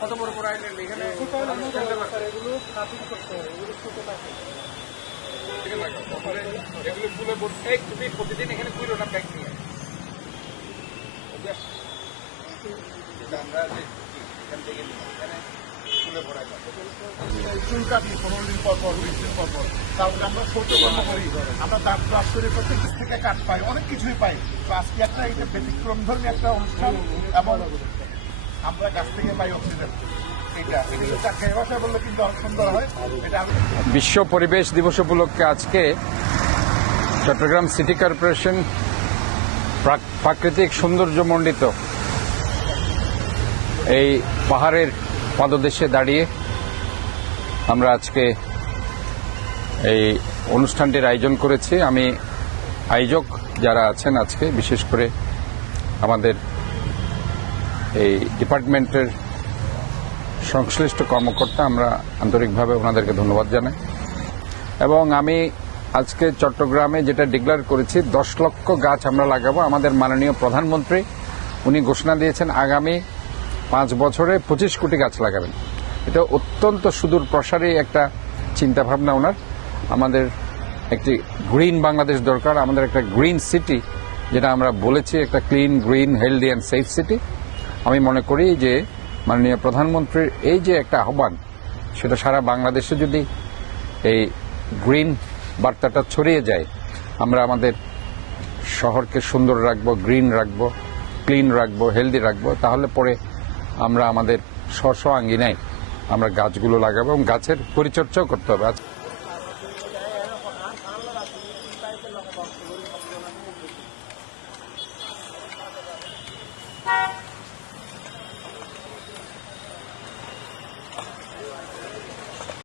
কত বড় বড় আইল্যান্ড এখানে এগুলো কাটিং করতে হয়, এগুলো ছোট থাকে এগুলো ফুলে ভর্তি। তুমি প্রতিদিন এখানে কুইলো না ব্যাগ নিয়ে আমরা এখান থেকে এখানে ফুলে ভরাই চুল কাটি 15 দিন পর পর 20 দিন পর পর। তারপরে আমরা ছোট কর্ম করি, আমরা দাঁত ব্রাশ করে প্রত্যেক দিক থেকে কাঠ পাই, অনেক কিছুই পাই। তো আজকে একটা এটা ব্যতিক্রম ধর্মী একটা অনুষ্ঠান এবং আমরা গাছ থেকে পাই অক্সিজেন। বিশ্ব পরিবেশ দিবস উপলক্ষে আজকে চট্টগ্রাম সিটি কর্পোরেশন প্রাকৃতিক সৌন্দর্যমণ্ডিত এই পাহাড়ের পাদদেশে দাঁড়িয়ে আমরা আজকে এই অনুষ্ঠানটির আয়োজন করেছি। আমি আয়োজক যারা আছেন আজকে, বিশেষ করে আমাদের এই ডিপার্টমেন্টের সংশ্লিষ্ট কর্মকর্তা, আমরা আন্তরিকভাবে ওনাদেরকে ধন্যবাদ জানাই। এবং আমি আজকে চট্টগ্রামে যেটা ডিক্লেয়ার করেছি 10 লক্ষ গাছ আমরা লাগাবো। আমাদের মাননীয় প্রধানমন্ত্রী উনি ঘোষণা দিয়েছেন আগামী 5 বছরে 25 কোটি গাছ লাগাবেন। এটা অত্যন্ত সুদূর প্রসারী একটা চিন্তাভাবনা ওনার। আমাদের একটি গ্রিন বাংলাদেশ দরকার, আমাদের একটা গ্রিন সিটি, যেটা আমরা বলেছি একটা clean, green, healthy and safe city. আমি মনে করি যে মাননীয় প্রধানমন্ত্রীর এই যে একটা আহ্বান, সেটা সারা বাংলাদেশে যদি এই গ্রিন বার্তাটা ছড়িয়ে যায়, আমরা আমাদের শহরকে সুন্দর রাখবো, গ্রিন রাখবো, ক্লিন রাখবো, হেলদি রাখবো, তাহলে পরে আমরা আমাদের স্ব আঙ্গিনায় আমরা গাছগুলো লাগাবো এবং গাছের পরিচর্যাও করতে হবে।